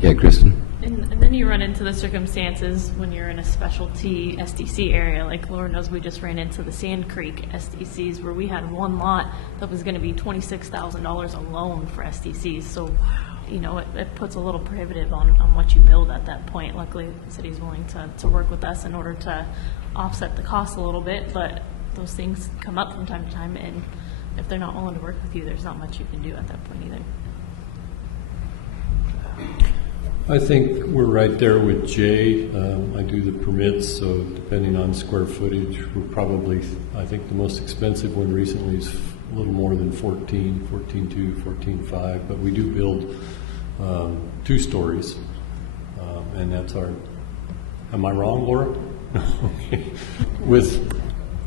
Yeah, Kristen. And then you run into the circumstances when you're in a specialty SDC area, like Lord knows we just ran into the Sand Creek SDCs where we had one lot that was going to be $26,000 alone for SDCs. So, you know, it puts a little prohibitive on what you build at that point. Luckily, the city's willing to work with us in order to offset the cost a little bit, but those things come up from time to time, and if they're not willing to work with you, there's not much you can do at that point either. I think we're right there with Jay. I do the permits, so depending on square footage, we're probably, I think the most expensive one recently is a little more than 14.2, 14.5, but we do build 2 stories, and that's our, am I wrong, Laura? Okay. With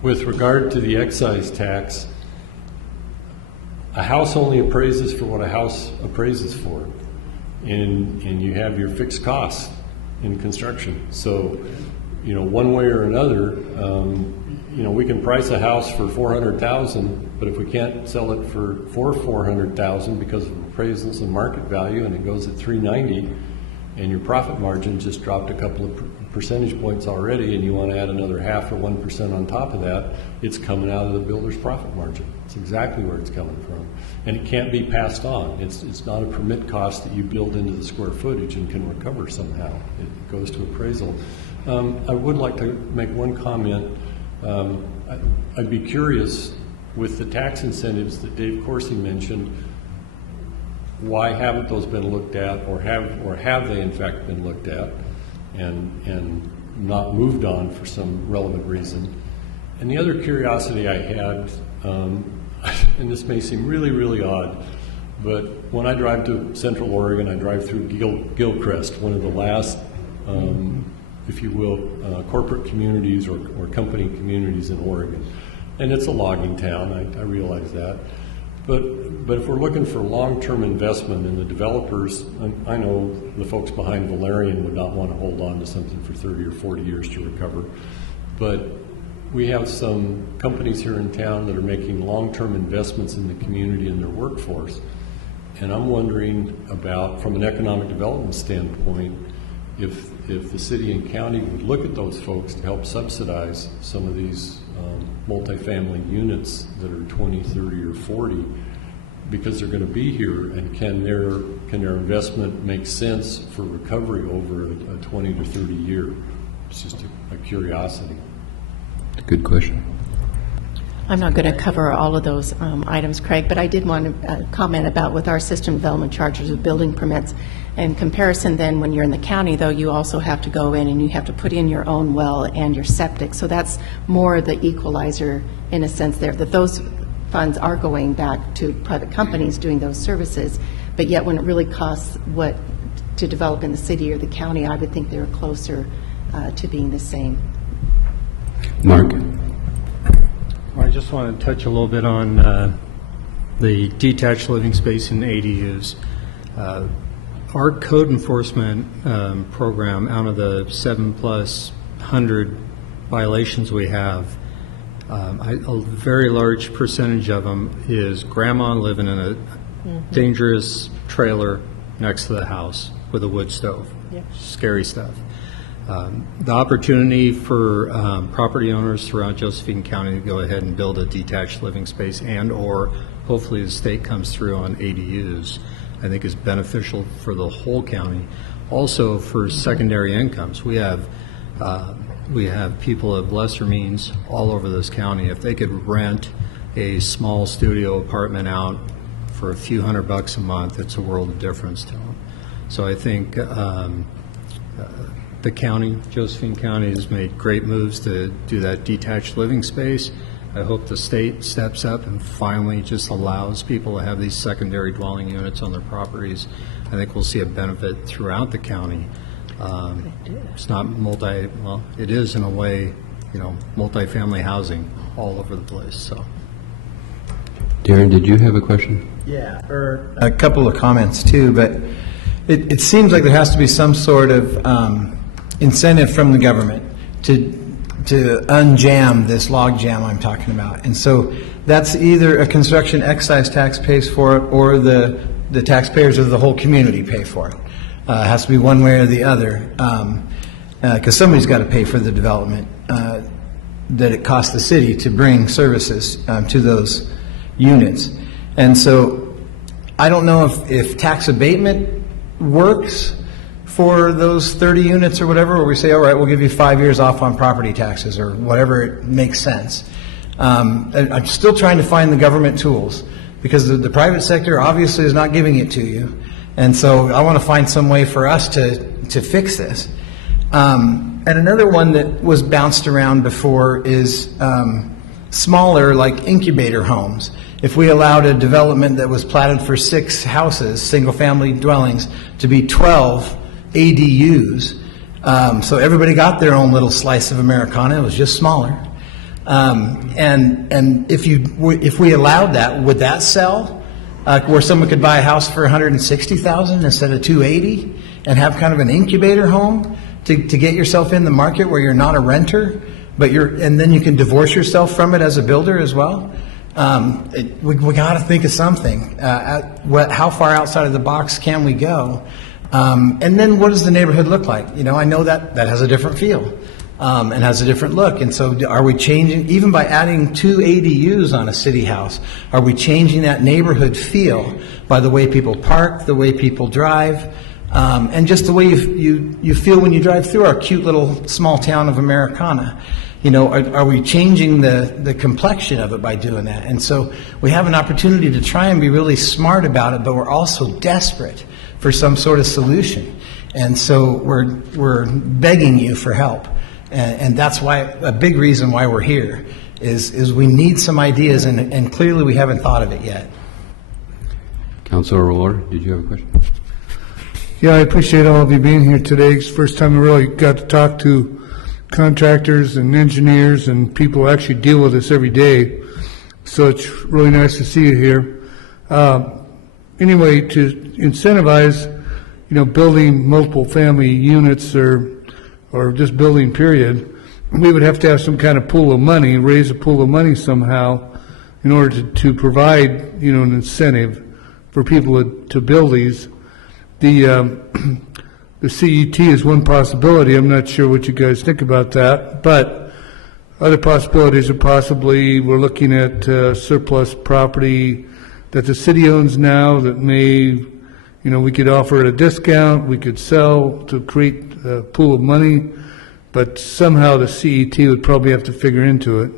regard to the excise tax, a house only appraises for what a house appraises for. And you have your fixed costs in construction. So, you know, one way or another, you know, we can price a house for $400,000, but if we can't sell it for $400,000 because of appraisals and market value, and it goes at $390,000, and your profit margin just dropped a couple of percentage points already, and you want to add another 0.5 or 1% on top of that, it's coming out of the builder's profit margin. It's exactly where it's coming from. And it can't be passed on. It's not a permit cost that you build into the square footage and can recover somehow. It goes to appraisal. I would like to make one comment. I'd be curious, with the tax incentives that Dave Coursey mentioned, why haven't those been looked at, or have they in fact been looked at and not moved on for some relevant reason? And the other curiosity I had, and this may seem really, really odd, but when I drive to Central Oregon, I drive through Gilchrist, one of the last, if you will, corporate communities or company communities in Oregon. And it's a logging town, I realize that. But if we're looking for long-term investment in the developers, I know the folks behind Valerian would not want to hold on to something for 30 or 40 years to recover. But we have some companies here in town that are making long-term investments in the community and their workforce. And I'm wondering about, from an economic development standpoint, if the city and county would look at those folks to help subsidize some of these multifamily units that are 20, 30, or 40, because they're going to be here, and can their investment make sense for recovery over a 20 to 30 year? It's just a curiosity. Good question. I'm not going to cover all of those items, Craig, but I did want to comment about with our system development charges of building permits. In comparison then, when you're in the county, though, you also have to go in and you have to put in your own well and your septic. So that's more the equalizer in a sense there, that those funds are going back to private companies doing those services. But yet when it really costs what to develop in the city or the county, I would think they're closer to being the same. Mark? I just want to touch a little bit on the detached living space and ADUs. Our code enforcement program, out of the 7+100 violations we have, a very large percentage of them is grandma living in a dangerous trailer next to the house with a wood stove. Yep. Scary stuff. The opportunity for property owners throughout Josephine County to go ahead and build a detached living space, and or hopefully the state comes through on ADUs, I think is beneficial for the whole county. Also for secondary incomes, we have people of lesser means all over this county. If they could rent a small studio apartment out for a few $100 a month, it's a world of difference to them. So I think the county, Josephine County, has made great moves to do that detached living space. I hope the state steps up and finally just allows people to have these secondary dwelling units on their properties. I think we'll see a benefit throughout the county. It's not well, it is in a way, you know, multifamily housing all over the place. So, Darren, did you have a question? Yeah, or a couple of comments too, but it seems like there has to be some sort of incentive from the government to unjam this log jam I'm talking about. And so that's either a construction excise tax pays for it, or the taxpayers of the whole community pay for it. It has to be one way or the other, because somebody's got to pay for the development that it costs the city to bring services to those units. And so I don't know if tax abatement works for those 30 units or whatever, where we say, all right, we'll give you 5 years off on property taxes or whatever makes sense. I'm still trying to find the government tools, because the private sector obviously is not giving it to you. And so I want to find some way for us to fix this. And another one that was bounced around before is smaller, like incubator homes. If we allowed a development that was platted for 6 houses, single-family dwellings, to be 12 ADUs, so everybody got their own little slice of Americana, it was just smaller. And if we allowed that, would that sell? Where someone could buy a house for $160,000 instead of $280, and have kind of an incubator home to get yourself in the market where you're not a renter, but and then you can divorce yourself from it as a builder as well. We got to think of something. How far outside of the box can we go? And then what does the neighborhood look like? I know that has a different feel. And has a different look. And so are we changing, even by adding 2 ADUs on a city house, are we changing that neighborhood feel by the way people park, the way people drive, and just the way you feel when you drive through our cute little small town of Americana? Are we changing the complexion of it by doing that? And so we have an opportunity to try and be really smart about it, but we're also desperate for some sort of solution. And so we're begging you for help. And that's why a big reason why we're here is we need some ideas, and clearly we haven't thought of it yet. Councilor Roller, did you have a question? Yeah, I appreciate all of you being here today. It's the first time I really got to talk to contractors and engineers and people who actually deal with this every day. So it's really nice to see you here. Anyway, to incentivize, building multiple family units or just building period, we would have to have some kind of pool of money, raise a pool of money somehow in order to provide, an incentive for people to build these. The CET is one possibility. I'm not sure what you guys think about that, but other possibilities are possibly we're looking at surplus property that the city owns now that may, we could offer at a discount, we could sell to create a pool of money, but somehow the CET would probably have to figure into it.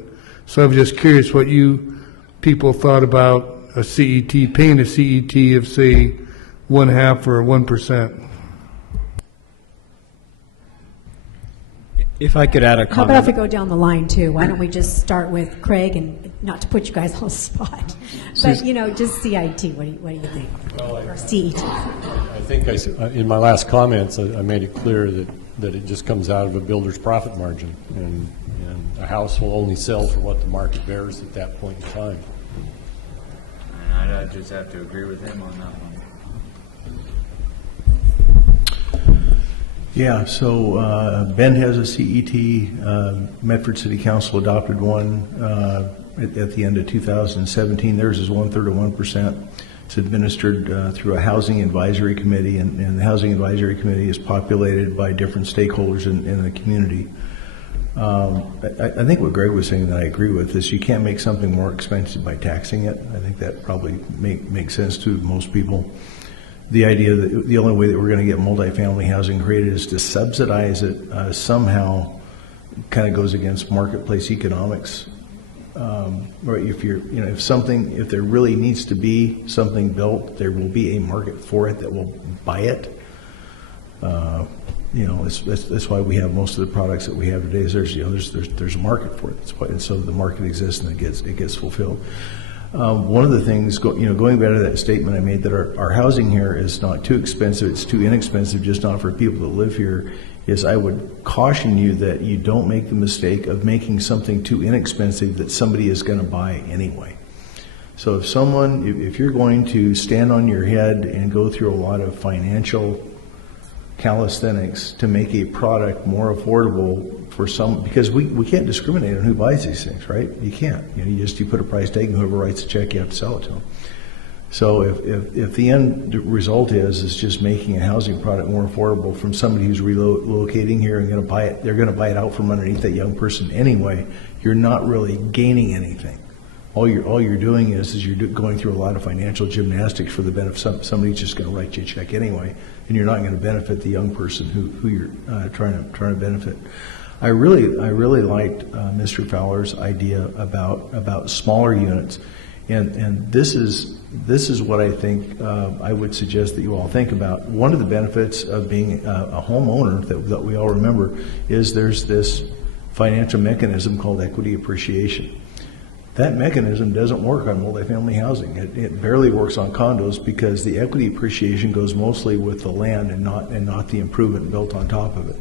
So I was just curious what you people thought about a CET, paying a CET of, say, 1/2 or 1%. If I could add a How about if we comment. go down the line, too? Why don't we just start with Craig, and not to put you guys on the spot, but, just CIT, what do you think? Or CET? I think in my last comments, I made it clear that it just comes out of a builder's profit margin, and a house will only sell for what the market bears at that point in time. And I'd just have to agree with him on that one. Yeah, so Bend has a CET. Medford City Council adopted one at the end of 2017. Theirs is 1/3 of 1%. It's administered through a housing advisory committee, and the housing advisory committee is populated by different stakeholders in the community. I think what Greg was saying that I agree with is you can't make something more expensive by taxing it. I think that probably makes sense to most people. The idea that the only way that we're going to get multifamily housing created is to subsidize it somehow kind of goes against marketplace economics. Right? If there really needs to be something built, there will be a market for it that will buy it. That's why we have most of the products that we have today. Is there's a market for it. And so the market exists and it gets fulfilled. One of the things, going back to that statement I made that our housing here is not too expensive, it's too inexpensive, just not for people that live here, is I would caution you that you don't make the mistake of making something too inexpensive that somebody is going to buy anyway. So if you're going to stand on your head and go through a lot of financial calisthenics to make a product more affordable for some, because we can't discriminate on who buys these things, right? You can't. You put a price tag and whoever writes the check, you have to sell it to them. So if the end result is just making a housing product more affordable from somebody who's relocating here and going to buy it, they're going to buy it out from underneath that young person anyway, you're not really gaining anything. All you're doing is you're going through a lot of financial gymnastics for the benefit of somebody's just going to write you a check anyway, and you're not going to benefit the young person who you're trying to benefit. I really liked Mr. Fowler's idea about smaller units, and this is what I think I would suggest that you all think about. One of the benefits of being a homeowner that we all remember is there's this financial mechanism called equity appreciation. That mechanism doesn't work on multifamily housing. It barely works on condos because the equity appreciation goes mostly with the land and not the improvement built on top of it.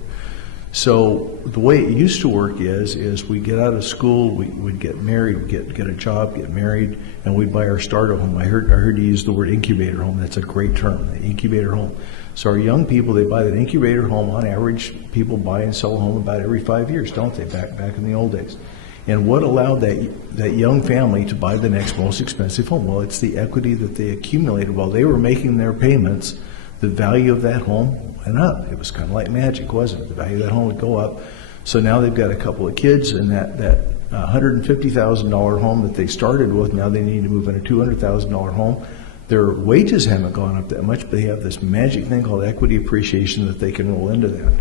So the way it used to work is we get out of school, we'd get married, get a job, get married, and we'd buy our starter home. I heard you use the word incubator home. That's a great term, the incubator home. So our young people, they buy that incubator home. On average, people buy and sell a home about every 5 years, don't they? Back in the old days. And what allowed that young family to buy the next most expensive home? Well, it's the equity that they accumulated while they were making their payments. The value of that home went up. It was kind of like magic, wasn't it? The value of that home would go up. So now they've got a couple of kids, and that $150,000 home that they started with, now they need to move in a $200,000 home. Their wages haven't gone up that much, but they have this magic thing called equity appreciation that they can roll into that.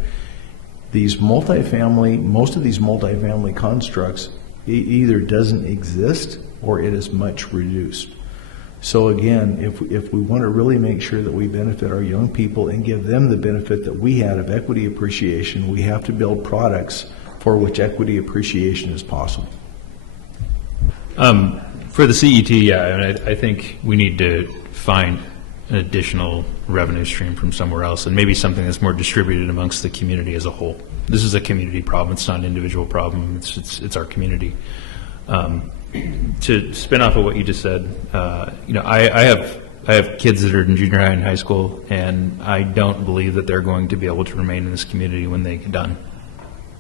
Most of these multifamily constructs either doesn't exist or it is much reduced. So again, if we want to really make sure that we benefit our young people and give them the benefit that we had of equity appreciation, we have to build products for which equity appreciation is possible. For the CET, yeah, I think we need to find an additional revenue stream from somewhere else, and maybe something that's more distributed amongst the community as a whole. This is a community problem. It's not an individual problem. It's our community. To spin off of what you just said, I have kids that are in junior high and high school, and I don't believe that they're going to be able to remain in this community when they get done.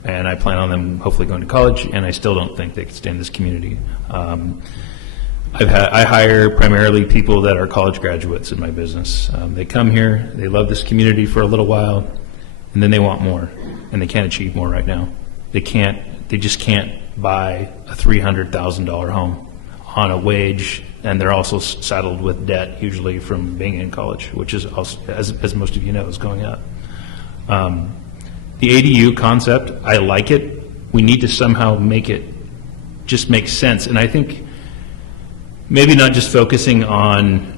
And I plan on them hopefully going to college, and I still don't think they could stay in this community. I hire primarily people that are college graduates in my business. They come here, they love this community for a little while, and then they want more, and they can't achieve more right now. They just can't buy a $300,000 home on a wage, and they're also saddled with debt, usually from being in college, which is also, as most of you know, is going up. The ADU concept, I like it. We need to somehow make it just make sense, and I think maybe not just focusing on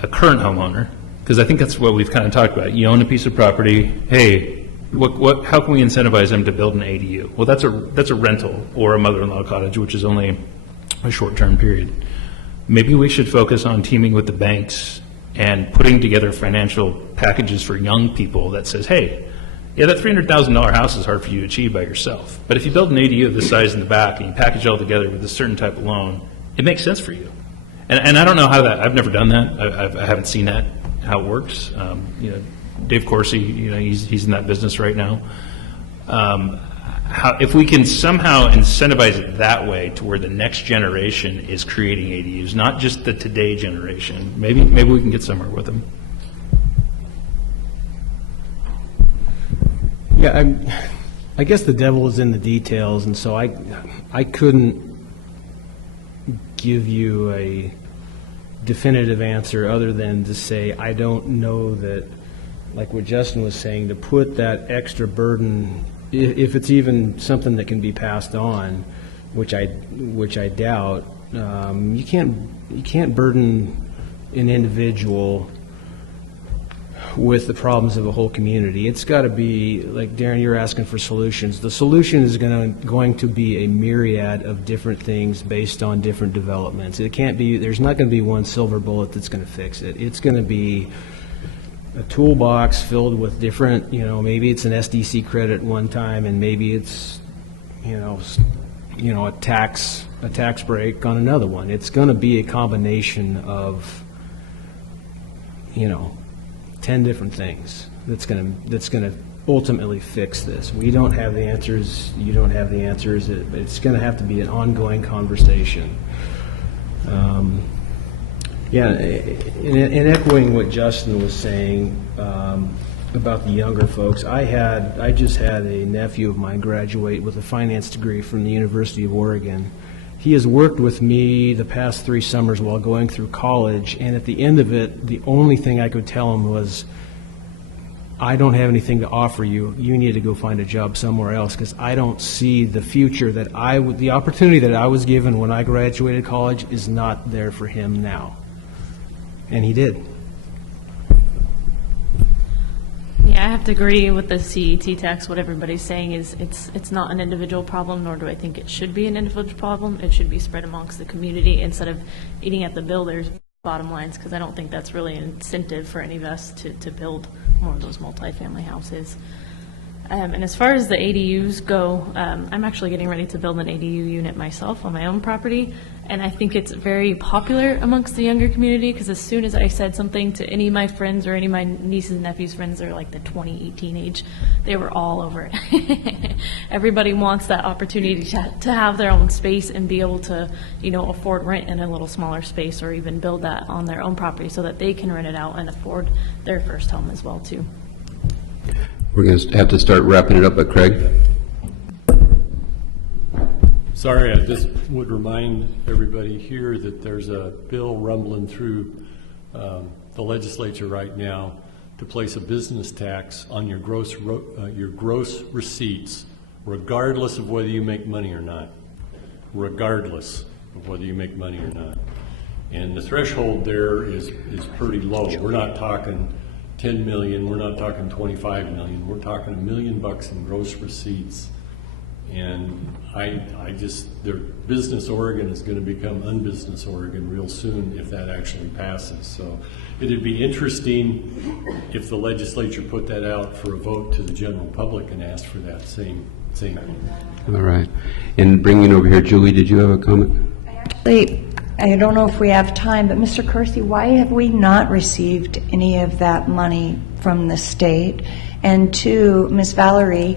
a current homeowner, because I think that's what we've kind of talked about. You own a piece of property, hey, how can we incentivize them to build an ADU? Well, that's a rental or a mother-in-law cottage, which is only a short-term period. Maybe we should focus on teaming with the banks and putting together financial packages for young people that says, hey, yeah, that $300,000 house is hard for you to achieve by yourself, but if you build an ADU of this size in the back and you package it all together with a certain type of loan, it makes sense for you. And I don't know how that, I've never done that. I haven't seen that, how it works. Dave Corsi, he's in that business right now. If we can somehow incentivize it that way to where the next generation is creating ADUs, not just the today generation, maybe we can get somewhere with them. Yeah, I guess the devil is in the details, and so I couldn't give you a definitive answer other than to say I don't know that, like what Justin was saying, to put that extra burden, if it's even something that can be passed on, which I doubt, you can't burden an individual with the problems of a whole community. It's got to be, like Darren, you're asking for solutions. The solution is going to be a myriad of different things based on different developments. It can't be, there's not going to be one silver bullet that's going to fix it. It's going to be a toolbox filled with different, maybe it's an SDC credit one time, and maybe it's, a tax break on another one. It's going to be a combination of, 10 different things that's going to ultimately fix this. We don't have the answers. You don't have the answers. It's going to have to be an ongoing conversation. Yeah, in echoing what Justin was saying about the younger folks, I just had a nephew of mine graduate with a finance degree from the University of Oregon. He has worked with me the past 3 summers while going through college, and at the end of it, the only thing I could tell him was, I don't have anything to offer you. You need to go find a job somewhere else, because I don't see the future that the opportunity that I was given when I graduated college is not there for him now. And he did. Yeah, I have to agree with the CET tax. What everybody's saying is it's not an individual problem, nor do I think it should be an individual problem. It should be spread amongst the community instead of eating at the builders' bottom lines, because I don't think that's really an incentive for any of us to build more of those multifamily houses. And as far as the ADUs go, I'm actually getting ready to build an ADU unit myself on my own property, and I think it's very popular amongst the younger community, because as soon as I said something to any of my friends or any of my nieces and nephews' friends, they're like the 2018 age, they were all over it. Everybody wants that opportunity to have their own space and be able to, afford rent in a little smaller space, or even build that on their own property so that they can rent it out and afford their first home as well too. We're going to have to start wrapping it up, but Craig? Sorry, I just would remind everybody here that there's a bill rumbling through the legislature right now to place a business tax on your gross receipts, regardless of whether you make money or not. Regardless of whether you make money or not. And the threshold there is pretty low. We're not talking 10 million, we're not talking 25 million, we're talking $1 million in gross receipts. And their business Oregon is going to become unbusiness Oregon real soon if that actually passes. So it'd be interesting if the legislature put that out for a vote to the general public and asked for that same thing. All right. And bringing over here, Julie, did you have a comment? I don't know if we have time, but Mr. Kersey, why have we not received any of that money from the state? And two, Ms. Valerie,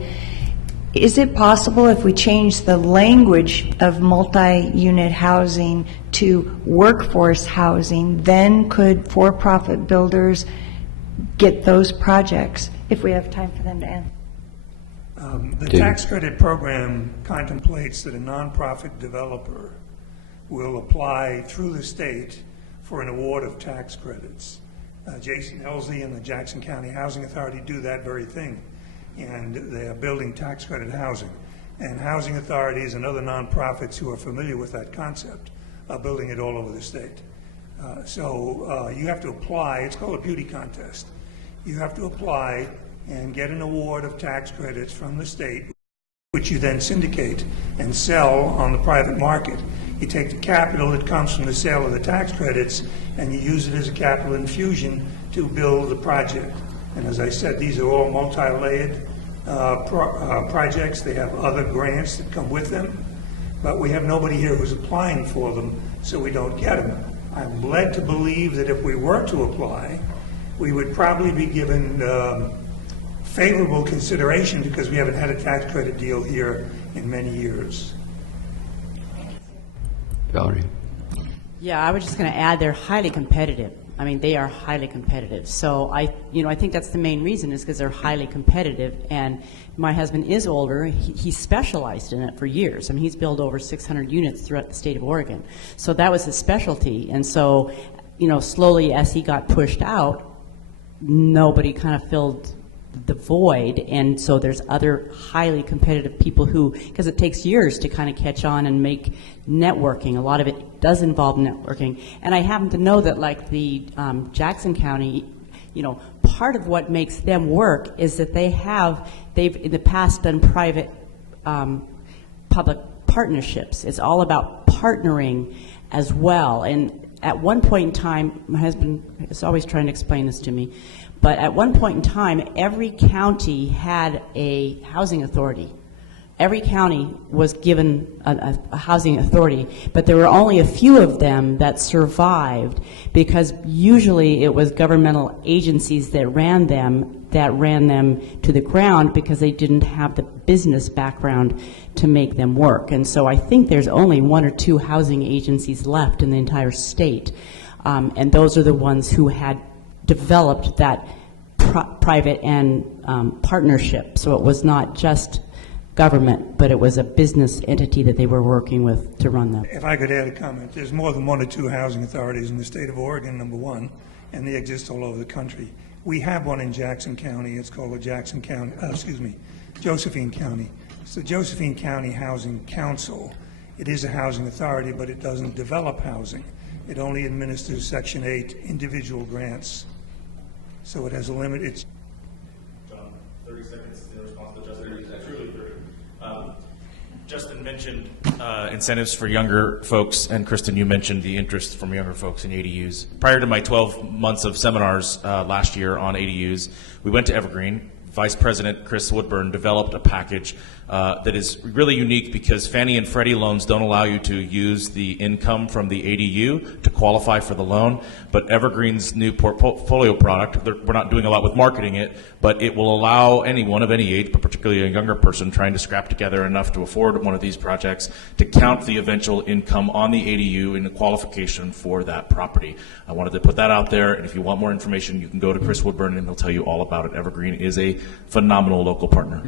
is it possible if we change the language of multi-unit housing to workforce housing, then could for-profit builders get those projects if we have time for them to end? The tax credit program contemplates that a nonprofit developer will apply through the state for an award of tax credits. Jason Elsie and the Jackson County Housing Authority do that very thing, and they are building tax credit housing. And housing authorities and other nonprofits who are familiar with that concept are building it all over the state. So you have to apply. It's called a beauty contest. You have to apply and get an award of tax credits from the state, which you then syndicate and sell on the private market. You take the capital that comes from the sale of the tax credits and you use it as a capital infusion to build the project. And as I said, these are all multi-layered projects. They have other grants that come with them, but we have nobody here who's applying for them, so we don't get them. I'm led to believe that if we were to apply, we would probably be given favorable consideration because we haven't had a tax credit deal here in many years. Valerie? Yeah, I was just going to add they're highly competitive. I mean, they are highly competitive. So I think that's the main reason is because they're highly competitive. And my husband is older. He specialized in it for years. I mean, he's built over 600 units throughout the state of Oregon. So that was his specialty. And so, slowly as he got pushed out, nobody kind of filled the void, and so there's other highly competitive people who, because it takes years to kind of catch on and make networking. A lot of it does involve networking, and I happen to know that like the Jackson County, part of what makes them work is that they've in the past done private public partnerships. It's all about partnering as well. And at one point in time, my husband is always trying to explain this to me, but at one point in time, every county had a housing authority. Every county was given a housing authority, but there were only a few of them that survived because usually it was governmental agencies that ran them to the ground because they didn't have the business background to make them work. And so I think there's only 1 or 2 housing agencies left in the entire state. And those are the ones who had developed that private and partnership. So it was not just government, but it was a business entity that they were working with to run them. If I could add a comment, there's more than 1 or 2 housing authorities in the state of Oregon, number one, and they exist all over the country. We have one in Jackson County. It's called the Josephine County. It's the Josephine County Housing Council. It is a housing authority, but it doesn't develop housing. It only administers Section 8 individual grants. So it has a limit. It's 30 seconds in response to Justin. Truly 30. Justin mentioned incentives for younger folks, and Kristen, you mentioned the interest from younger folks in ADUs. Prior to my 12 months of seminars last year on ADUs, we went to Evergreen. Vice President Chris Woodburn developed a package that is really unique because Fannie and Freddie loans don't allow you to use the income from the ADU to qualify for the loan, but Evergreen's new portfolio product, we're not doing a lot with marketing it, but it will allow anyone of any age, but particularly a younger person trying to scrap together enough to afford one of these projects, to count the eventual income on the ADU in the qualification for that property. I wanted to put that out there, and if you want more information, you can go to Chris Woodburn and he'll tell you all about it. Evergreen is a phenomenal local partner.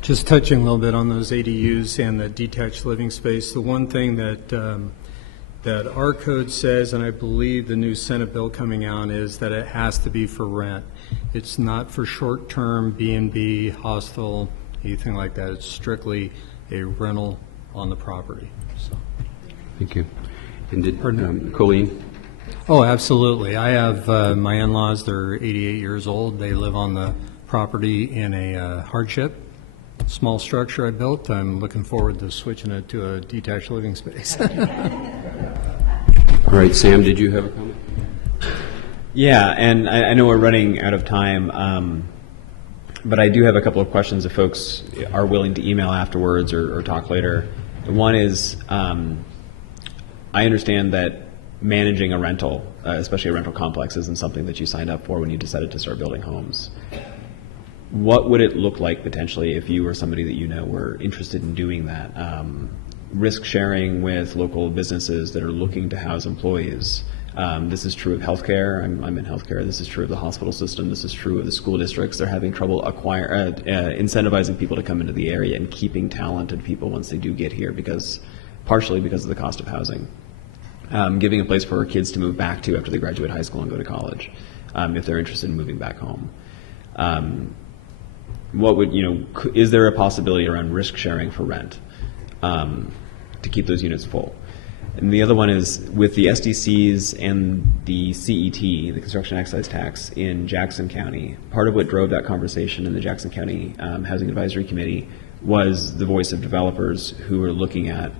Just touching a little bit on those ADUs and the detached living space, the one thing that that our code says, and I believe the new Senate bill coming out, is that it has to be for rent. It's not for short-term B&B, hostel, anything like that. It's strictly a rental on the property. So. Thank you. And did Colleen? Oh, absolutely. I have my in-laws. They're 88 years old. They live on the property in a hardship, small structure I built. I'm looking forward to switching it to a detached living space. All right, Sam, did you have a comment? Yeah, and I know we're running out of time, but I do have a couple of questions if folks are willing to email afterwards or talk later. One is, I understand that managing a rental, especially a rental complex, isn't something that you signed up for when you decided to start building homes. What would it look like potentially if you or somebody that you know were interested in doing that? Risk sharing with local businesses that are looking to house employees. This is true of healthcare. I'm in healthcare. This is true of the hospital system. This is true of the school districts. They're having trouble incentivizing people to come into the area and keeping talented people once they do get here, partially because of the cost of housing. Giving a place for our kids to move back to after they graduate high school and go to college, if they're interested in moving back home. Is there a possibility around risk sharing for rent to keep those units full? And the other one is with the SDCs and the CET, the Construction Excise Tax in Jackson County, part of what drove that conversation in the Jackson County Housing Advisory Committee was the voice of developers who were looking at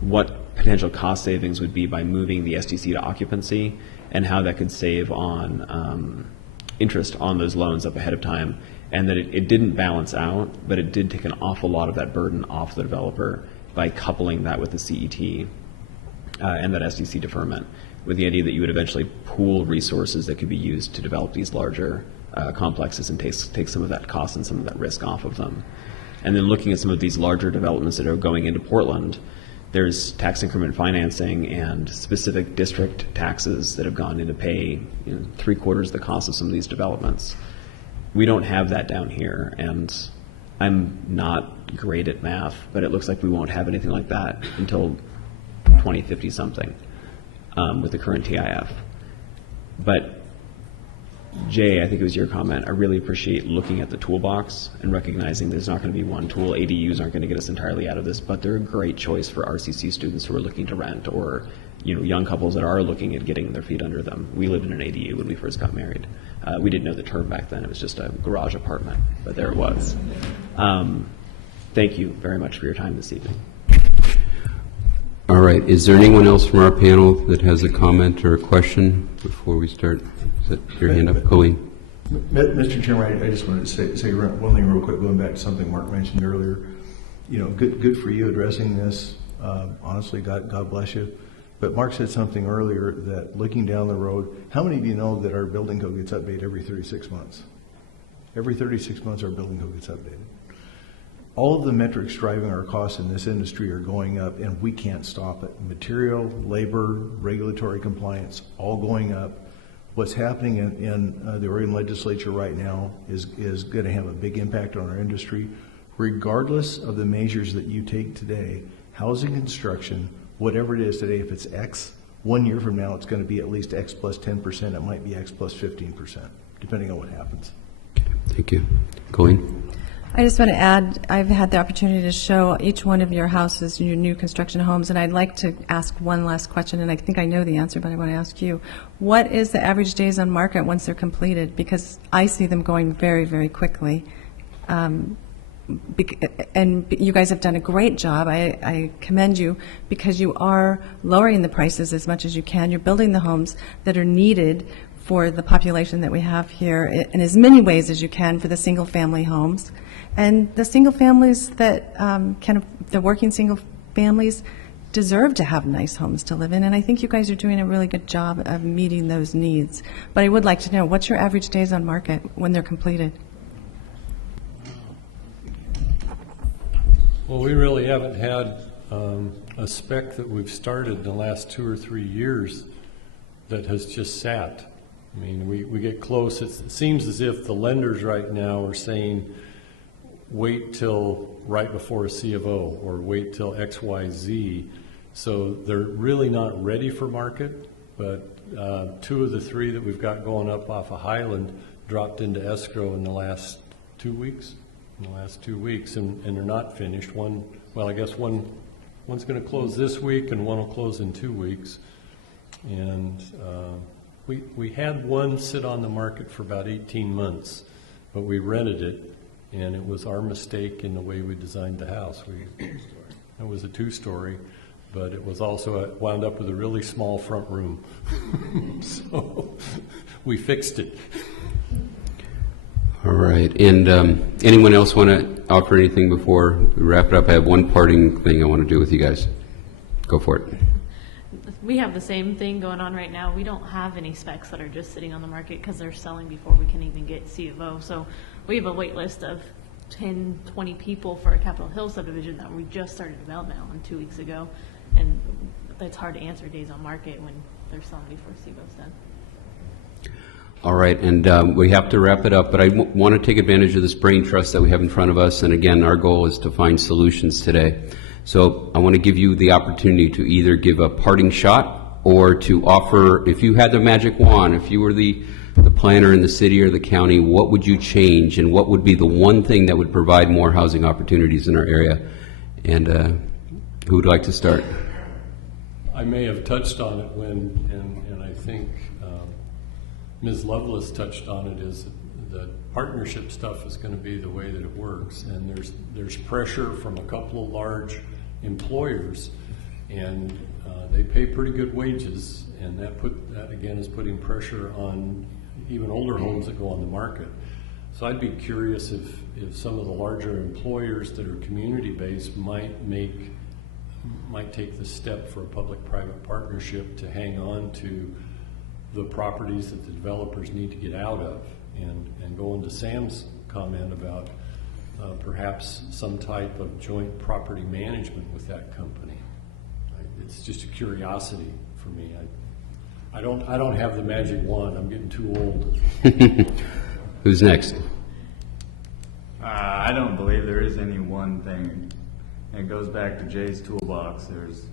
what potential cost savings would be by moving the SDC to occupancy and how that could save on interest on those loans up ahead of time, and that it didn't balance out, but it did take an awful lot of that burden off the developer by coupling that with the CET and that SDC deferment, with the idea that you would eventually pool resources that could be used to develop these larger complexes and take some of that cost and some of that risk off of them. And then looking at some of these larger developments that are going into Portland, there's tax increment financing and specific district taxes that have gone in to pay 3/4 the cost of some of these developments. We don't have that down here, and I'm not great at math, but it looks like we won't have anything like that until 2050 something with the current TIF. But Jay, I think it was your comment, I really appreciate looking at the toolbox and recognizing there's not going to be one tool. ADUs aren't going to get us entirely out of this, but they're a great choice for RCC students who are looking to rent, or young couples that are looking at getting their feet under them. We lived in an ADU when we first got married. We didn't know the term back then. It was just a garage apartment, but there it was. Thank you very much for your time this evening. All right. Is there anyone else from our panel that has a comment or a question before we start? Is that your hand up, Colleen? Mr. Chairman, I just wanted to say one thing real quick, going back to something Mark mentioned earlier. Good for you addressing this. Honestly, God bless you. But Mark said something earlier that looking down the road, how many of you know that our building code gets updated every 36 months? Every 36 months our building code gets updated. all of the metrics driving our costs in this industry are going up, and we can't stop it. Material, labor, regulatory compliance, all going up. What's happening in the Oregon legislature right now is going to have a big impact on our industry. Regardless of the measures that you take today, housing construction, whatever it is today, if it's X, 1 year from now it's going to be at least X plus 10%. It might be X plus 15%, depending on what happens. Thank you. Colleen? I just want to add, I've had the opportunity to show each one of your houses, your new construction homes, and I'd like to ask one last question, and I think I know the answer, but I want to ask you. What is the average days on market once they're completed? Because I see them going very, very quickly. And you guys have done a great job. I commend you because you are lowering the prices as much as you can. You're building the homes that are needed for the population that we have here in as many ways as you can for the single-family homes. And the single families that the working single families deserve to have nice homes to live in. And I think you guys are doing a really good job of meeting those needs. But I would like to know, what's your average days on market when they're completed? Well, we really haven't had a spec that we've started in the last 2 or 3 years that has just sat. I mean, we get close. It seems as if the lenders right now are saying, wait till right before a C of O or wait till X, Y, Z. So they're really not ready for market, but 2 of the 3 that we've got going up off of Highland dropped into escrow in the last 2 weeks. And they're not finished. I guess one's going to close this week and one will close in 2 weeks. And we had one sit on the market for about 18 months, but we rented it, and it was our mistake in the way we designed the house. It was a 2-story, but it was also wound up with a really small front room. So we fixed it. All right. And anyone else want to offer anything before we wrap it up? I have one parting thing I want to do with you guys. Go for it. We have the same thing going on right now. We don't have any specs that are just sitting on the market because they're selling before we can even get C of O. So we have a wait list of 10, 20 people for a Capitol Hill subdivision that we just started development on 2 weeks ago. And it's hard to answer days on market when they're selling before C of O's done. All right, and we have to wrap it up, but I want to take advantage of this brain trust that we have in front of us, and again, our goal is to find solutions today. So I want to give you the opportunity to either give a parting shot or to offer, if you had the magic wand, if you were the planner in the city or the county, what would you change, and what would be the one thing that would provide more housing opportunities in our area? And who would like to start? I may have touched on it and I think Ms. Lovelace touched on it, is the partnership stuff is going to be the way that it works. And there's pressure from a couple of large employers, and they pay pretty good wages, and that again is putting pressure on even older homes that go on the market. So I'd be curious if some of the larger employers that are community-based might take the step for a public-private partnership to hang on to the properties that the developers need to get out of, and go into Sam's comment about perhaps some type of joint property management with that company. It's just a curiosity for me. I don't have the magic wand. I'm getting too old. Who's next? I don't believe there is any one thing. It goes back to Jay's toolbox. There's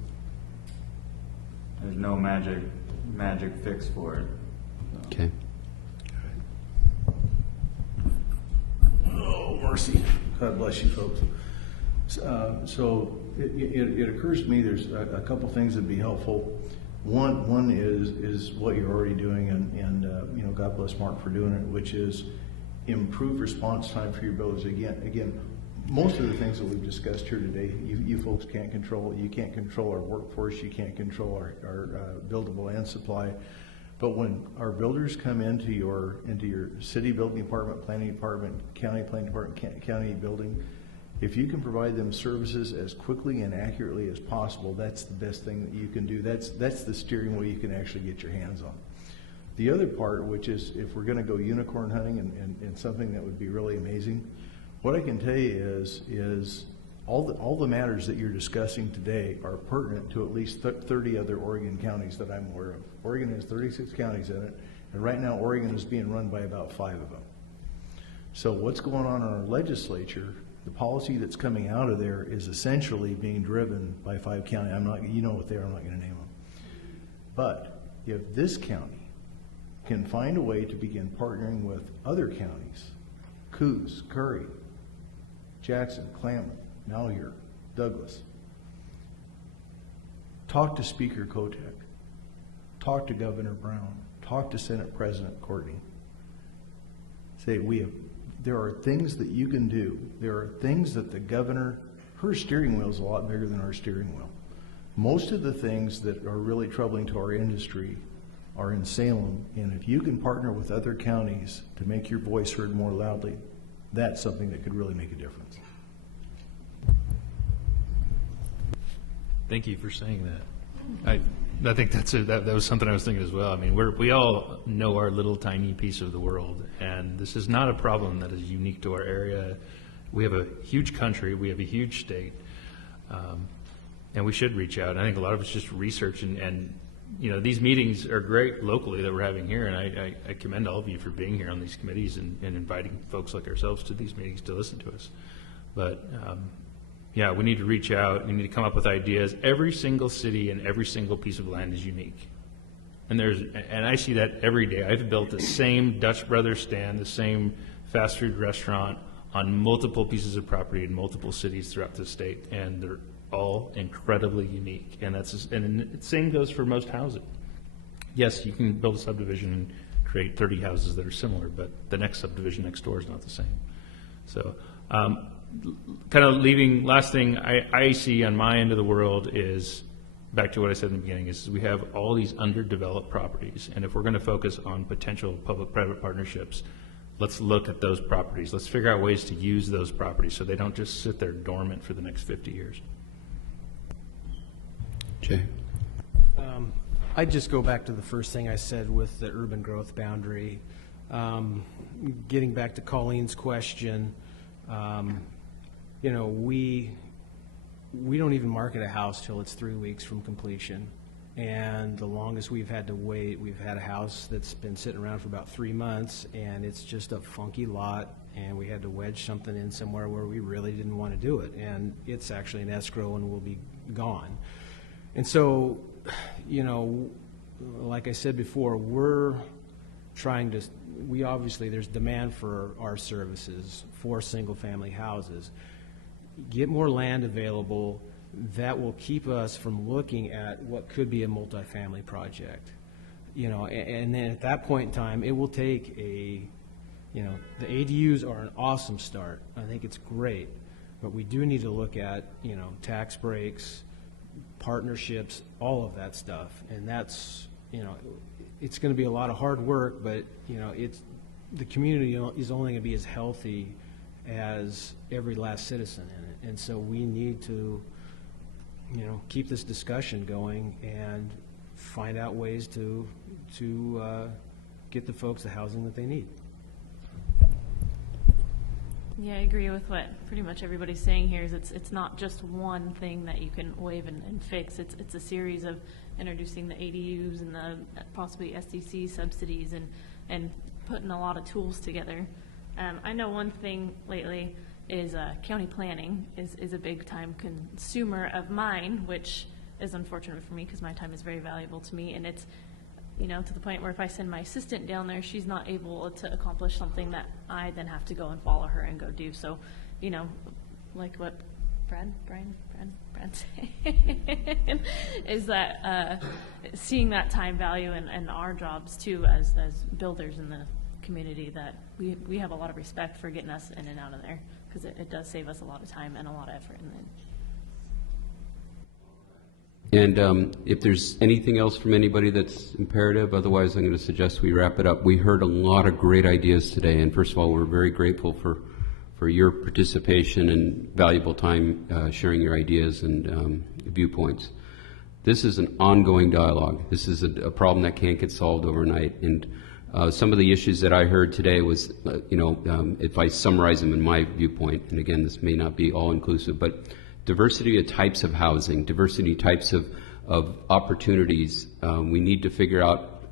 no magic fix for it. So. Okay. Oh, mercy. God bless you, folks. So it occurs to me there's a couple things that'd be helpful. One is what you're already doing, and God bless Mark for doing it, which is improve response time for your builders. Again, most of the things that we've discussed here today, you folks can't control. You can't control our workforce. You can't control our buildable land supply. But when our builders come into your city building department, planning department, county planning department, county building, if you can provide them services as quickly and accurately as possible, that's the best thing that you can do. That's the steering wheel you can actually get your hands on. The other part, which is if we're going to go unicorn hunting and something that would be really amazing, What I can tell you is all the matters that you're discussing today are pertinent to at least 30 other Oregon counties that I'm aware of. Oregon has 36 counties in it, and right now Oregon is being run by about 5 of them. So what's going on in our legislature, the policy that's coming out of there is essentially being driven by 5 counties. You know what they are, I'm not going to name them. But if this county can find a way to begin partnering with other counties, Coos, Curry, Jackson, Klamath, Malheur, Douglas, talk to Speaker Kotek, talk to Governor Brown, talk to Senate President Courtney. Say, there are things that you can do. There are things that the governor, her steering wheel is a lot bigger than our steering wheel. Most of the things that are really troubling to our industry are in Salem, and if you can partner with other counties to make your voice heard more loudly, that's something that could really make a difference. Thank you for saying that. I think that was something I was thinking as well. I mean, we all know our little tiny piece of the world, and this is not a problem that is unique to our area. We have a huge country, we have a huge state, and we should reach out. And I think a lot of it's just research, and you know, these meetings are great locally that we're having here, and I commend all of you for being here on these committees and inviting folks like ourselves to these meetings to listen to us. But yeah, we need to reach out. We need to come up with ideas. Every single city and every single piece of land is unique. And I see that every day. I've built the same Dutch Brothers stand, the same fast food restaurant on multiple pieces of property in multiple cities throughout the state, and they're all incredibly unique. And the same goes for most housing. Yes, you can build a subdivision and create 30 houses that are similar, but the next subdivision next door is not the same. So, kind of last thing I see on my end of the world is, back to what I said in the beginning, is we have all these underdeveloped properties, and if we're going to focus on potential public-private partnerships, let's look at those properties. Let's figure out ways to use those properties so they don't just sit there dormant for the next 50 years. Jay? I'd just go back to the first thing I said with the urban growth boundary. Getting back to Colleen's question, you know, we don't even market a house till it's 3 weeks from completion. And the longest we've had to wait, we've had a house that's been sitting around for about 3 months, and it's just a funky lot, and we had to wedge something in somewhere where we really didn't want to do it. And it's actually an escrow and will be gone. And so, you know, like I said before, we're trying to, obviously there's demand for our services for single-family houses. Get more land available. That will keep us from looking at what could be a multifamily project. You know, and then at that point in time, it will take the ADUs are an awesome start. I think it's great, but we do need to look at, you know, tax breaks, partnerships, all of that stuff. And that's, you know, it's going to be a lot of hard work, but, you know, the community is only going to be as healthy as every last citizen in it. And so we need to, you know, keep this discussion going and find out ways to get the folks the housing that they need. Yeah, I agree with what pretty much everybody's saying here. Is it's not just one thing that you can wave and fix. It's a series of introducing the ADUs and the possibly SDC subsidies and putting a lot of tools together. I know one thing lately is county planning is a big time consumer of mine, which is unfortunate for me because my time is very valuable to me, and it's, you know, to the point where if I send my assistant down there, she's not able to accomplish something that I then have to go and follow her and go do. So, you know, like what Brad saying is that seeing that time value and our jobs too as builders in the community, that we have a lot of respect for getting us in and out of there, because it does save us a lot of time and a lot of effort. And if there's anything else from anybody that's imperative, otherwise I'm going to suggest we wrap it up. We heard a lot of great ideas today, and first of all, we're very grateful for your participation and valuable time sharing your ideas and viewpoints. This is an ongoing dialogue. This is a problem that can't get solved overnight, and Some of the issues that I heard today was, if I summarize them in my viewpoint, and again, this may not be all-inclusive, but diversity of types of housing, diversity types of opportunities. We need to figure out,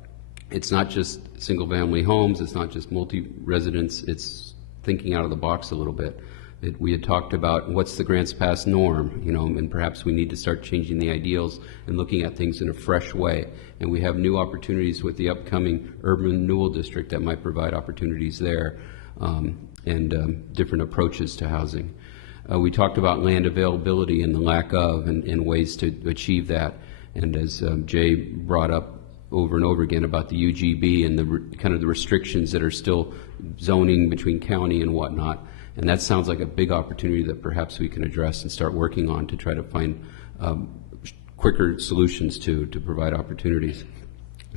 it's not just single-family homes, it's not just multi-residence, it's thinking out of the box a little bit. We had talked about what's the grants pass norm, and perhaps we need to start changing the ideals and looking at things in a fresh way. And we have new opportunities with the upcoming urban renewal district that might provide opportunities there, and different approaches to housing. We talked about land availability and the lack of, and ways to achieve that. And as Jay brought up over and over again about the UGB and the kind of the restrictions that are still zoning between county and whatnot. And that sounds like a big opportunity that perhaps we can address and start working on to try to find quicker solutions to provide opportunities.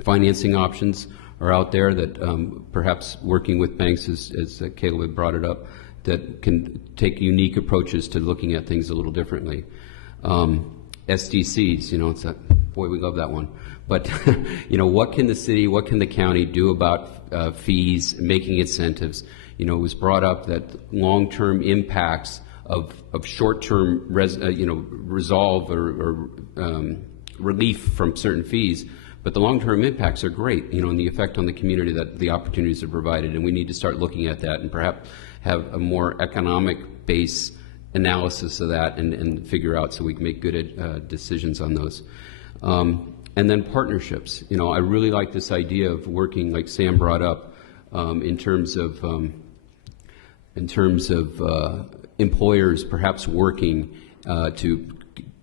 Financing options are out there that perhaps working with banks, as Caleb had brought it up, that can take unique approaches to looking at things a little differently. SDCs, it's that, boy, we love that one. But, what can the city, what can the county do about fees, making incentives? It was brought up that long-term impacts of short-term, resolve or relief from certain fees, but the long-term impacts are great, and the effect on the community that the opportunities are provided, and we need to start looking at that and perhaps have a more economic base analysis of that and figure out so we can make good decisions on those. And then partnerships. I really like this idea of working, like Sam brought up, in terms of employers perhaps working to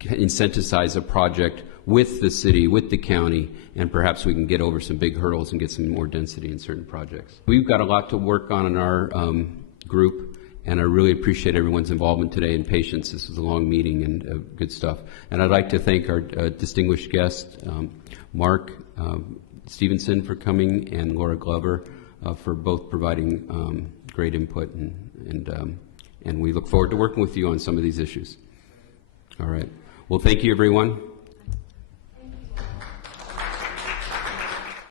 incentivize a project with the city, with the county, and perhaps we can get over some big hurdles and get some more density in certain projects. We've got a lot to work on in our group, and I really appreciate everyone's involvement today and patience. This was a long meeting and good stuff. And I'd like to thank our distinguished guests, Mark Stevenson for coming, and Laura Glover for both providing great input, and we look forward to working with you on some of these issues. All right. Well, thank you, everyone.